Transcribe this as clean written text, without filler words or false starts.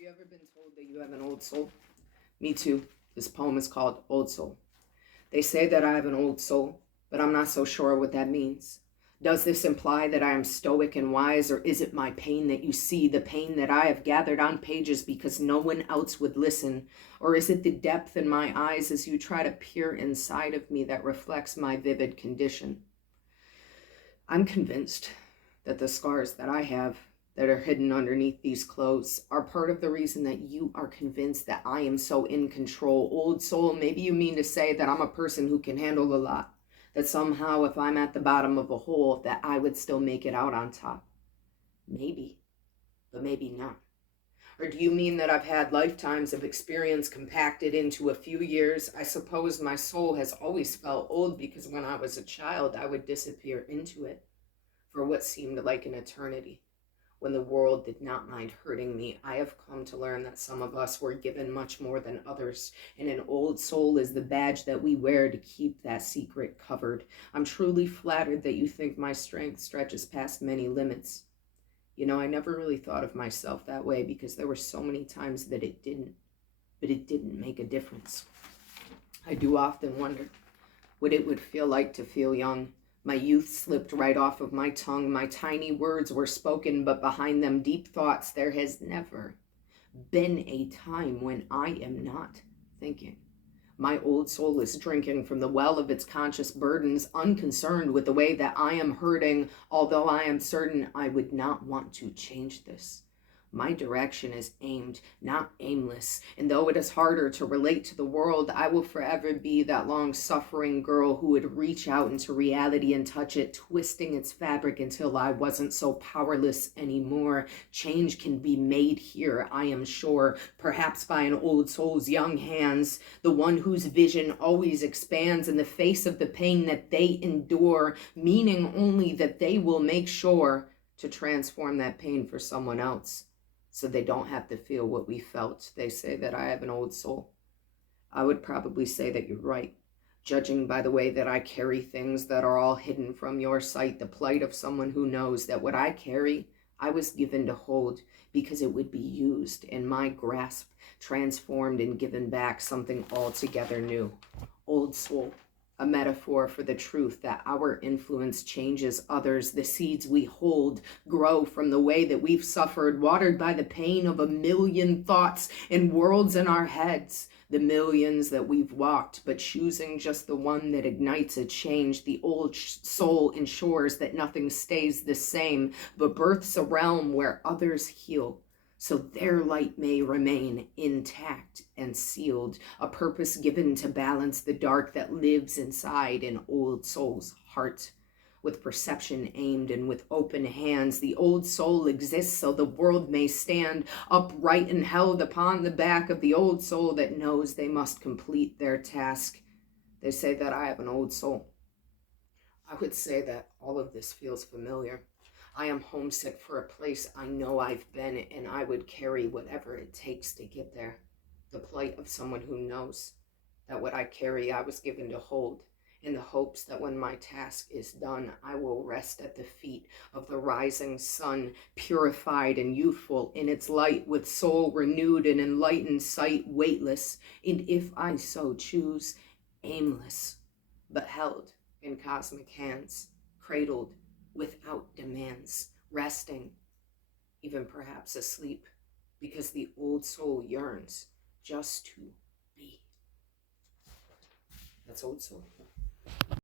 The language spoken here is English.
Have you ever been told that you have an old soul? Me too. This poem is called Old Soul. They say that I have an old soul, but I'm not so sure what that means. Does this imply that I am stoic and wise, or is it my pain that you see, the pain that I have gathered on pages because no one else would listen? Or is it the depth in my eyes as you try to peer inside of me that reflects my vivid condition? I'm convinced that the scars that I have that are hidden underneath these clothes are part of the reason that you are convinced that I am so in control. Old soul, maybe you mean to say that I'm a person who can handle a lot, that somehow if I'm at the bottom of a hole that I would still make it out on top. Maybe, but maybe not. Or do you mean that I've had lifetimes of experience compacted into a few years? I suppose my soul has always felt old because when I was a child, I would disappear into it for what seemed like an eternity. When the world did not mind hurting me, I have come to learn that some of us were given much more than others, and an old soul is the badge that we wear to keep that secret covered. I'm truly flattered that you think my strength stretches past many limits. You know, I never really thought of myself that way because there were so many times that it didn't, but it didn't make a difference. I do often wonder what it would feel like to feel young. My youth slipped right off of my tongue. My tiny words were spoken, but behind them deep thoughts. There has never been a time when I am not thinking. My old soul is drinking from the well of its conscious burdens, unconcerned with the way that I am hurting, although I am certain I would not want to change this. My direction is aimed, not aimless, and though it is harder to relate to the world, I will forever be that long-suffering girl who would reach out into reality and touch it, twisting its fabric until I wasn't so powerless anymore. Change can be made here, I am sure, perhaps by an old soul's young hands, the one whose vision always expands in the face of the pain that they endure, meaning only that they will make sure to transform that pain for someone else, so they don't have to feel what we felt. They say that I have an old soul. I would probably say that you're right, judging by the way that I carry things that are all hidden from your sight, the plight of someone who knows that what I carry, I was given to hold because it would be used in my grasp, transformed and given back something altogether new. Old soul, a metaphor for the truth that our influence changes others. The seeds we hold grow from the way that we've suffered, watered by the pain of a million thoughts and worlds in our heads. The millions that we've walked, but choosing just the one that ignites a change. The old soul ensures that nothing stays the same, but births a realm where others heal, so their light may remain intact and sealed, a purpose given to balance the dark that lives inside an old soul's heart. With perception aimed and with open hands, the old soul exists so the world may stand upright and held upon the back of the old soul that knows they must complete their task. They say that I have an old soul. I would say that all of this feels familiar. I am homesick for a place I know I've been, and I would carry whatever it takes to get there. The plight of someone who knows that what I carry I was given to hold, in the hopes that when my task is done, I will rest at the feet of the rising sun, purified and youthful in its light, with soul renewed and enlightened sight, weightless, and if I so choose, aimless, but held in cosmic hands, cradled without demands, resting, even perhaps asleep, because the old soul yearns just to be. That's old soul.